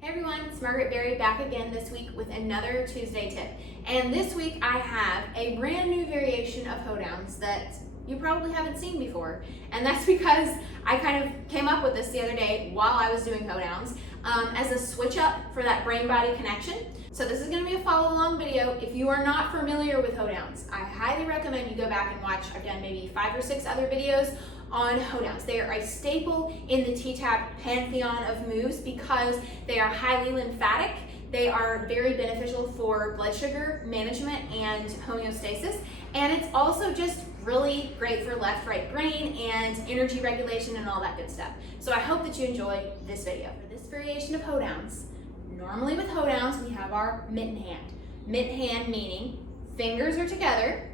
Hey everyone, it's Margaret Berry back again this week with another Tuesday tip. And this week I have a brand new variation of Hoedowns that you probably haven't seen before. And that's because I kind of came up with this the other day while I was doing Hoedowns as a switch up for that brain-body connection. So this is going to be a follow-along video. If you are not familiar with Hoedowns, I highly recommend you go back and watch. I've done maybe 5 or 6 other videos on Hoedowns. They are a staple in the T-Tapp pantheon of moves because they are highly lymphatic. They are very beneficial for blood sugar management and homeostasis. And it's also just really great for left-right brain and energy regulation and all that good stuff. So I hope that you enjoy this video. For this variation of Hoedowns, normally with Hoedowns we have our mitten hand. Mitten hand meaning fingers are together,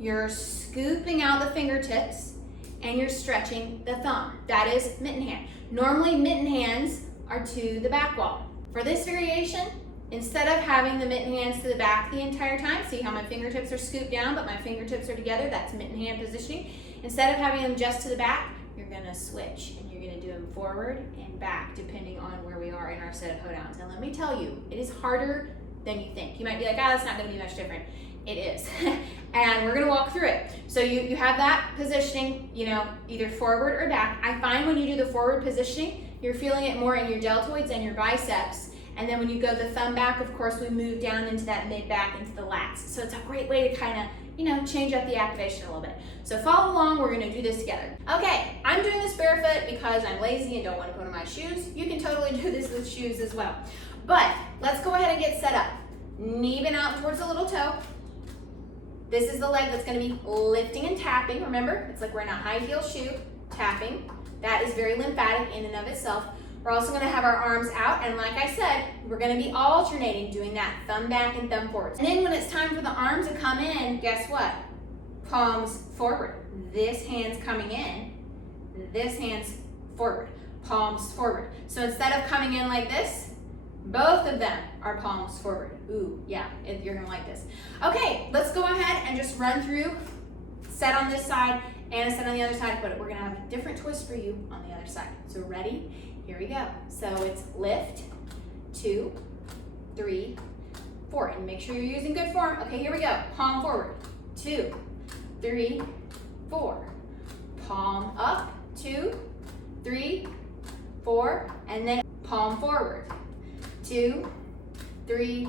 you're scooping out the fingertips, and you're stretching the thumb. That is mitten hand. Normally mitten hands are to the back wall. For this variation, instead of having the mitten hands to the back the entire time, see how my fingertips are scooped down but my fingertips are together, that's mitten hand positioning. Instead of having them just to the back, you're gonna switch and you're gonna do them forward and back depending on where we are in our set of Hoedowns. And let me tell you, it is harder than you think. You might be like, that's not gonna be much different. It is. And we're gonna walk through it. So you have that positioning, either forward or back. I find when you do the forward positioning, you're feeling it more in your deltoids and your biceps. And then when you go the thumb back, of course, we move down into that mid back, into the lats. So it's a great way to kind of, change up the activation a little bit. So follow along, we're gonna do this together. Okay, I'm doing this barefoot because I'm lazy and don't wanna put on my shoes. You can totally do this with shoes as well. But let's go ahead and get set up. Knee bent out towards the little toe. This is the leg that's going to be lifting and tapping. Remember, it's like we're in a high heel shoe, tapping. That is very lymphatic in and of itself. We're also going to have our arms out, and like I said, we're going to be alternating, doing that thumb back and thumb forward. And then when it's time for the arms to come in, guess what? Palms forward. This hand's coming in, this hand's forward. Palms forward. So instead of coming in like this, both of them are palms forward. Ooh, yeah, you're gonna like this. Okay, let's go ahead and just run through, set on this side and a set on the other side, but we're gonna have a different twist for you on the other side. So ready? Here we go. So it's lift, 2, 3, 4, and make sure you're using good form. Okay, here we go. Palm forward, 2, 3, 4. Palm up, 2, 3, 4, and then palm forward. 2, 3,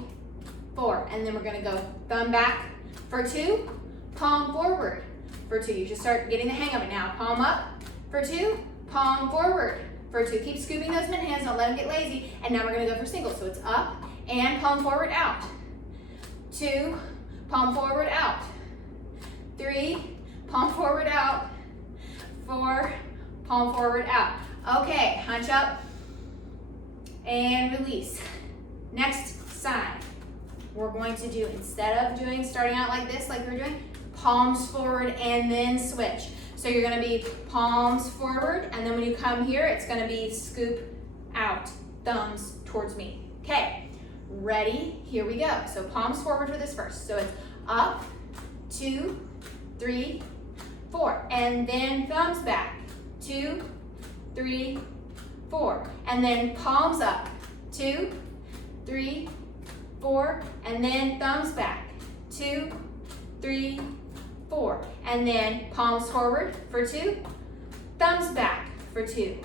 4, and then we're gonna go thumb back for 2, palm forward for 2. You should start getting the hang of it now. Palm up for 2, palm forward for 2. Keep scooping those mid hands, don't let them get lazy. And now we're gonna go for singles. So it's up and palm forward out. 2, palm forward out. 3, palm forward out. 4, palm forward out. Okay, hunch up and release. Next side, we're going to do, instead of starting out like this, like we're doing, palms forward and then switch. So you're gonna be palms forward, and then when you come here, it's gonna be scoop out, thumbs towards me. Okay, ready? Here we go. So palms forward for this first. So it's up, 2, 3, 4, and then thumbs back, 2, 3, 4, and then palms up, 2, 3, 4, and then thumbs back, 2, 3, 4, and then palms forward for 2, thumbs back for 2,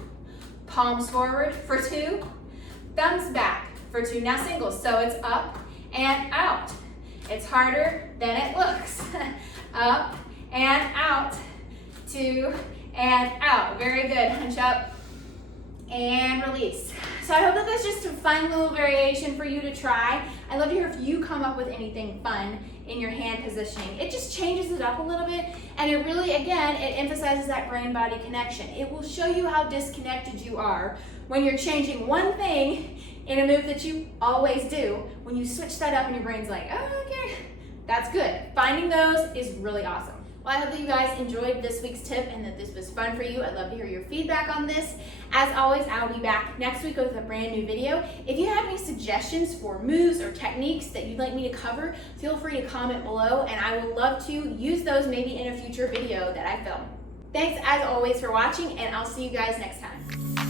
palms forward for 2, thumbs back for 2. Now singles, so it's up and out. It's harder than it looks. Up and out, 2 and out. Very good. Hunch up and release. So I hope that that's just a fun little variation for you to try. I'd love to hear if you come up with anything fun in your hand positioning. It just changes it up a little bit, and it really, again, it emphasizes that brain-body connection. It will show you how disconnected you are when you're changing one thing in a move that you always do. When you switch that up and your brain's like, oh, okay, that's good. Finding those is really awesome. Well, I hope that you guys enjoyed this week's tip and that this was fun for you. I'd love to hear your feedback on this. As always, I'll be back next week with a brand new video. If you have any suggestions for moves or techniques that you'd like me to cover, feel free to comment below, and I would love to use those maybe in a future video that I film. Thanks as always for watching, and I'll see you guys next time.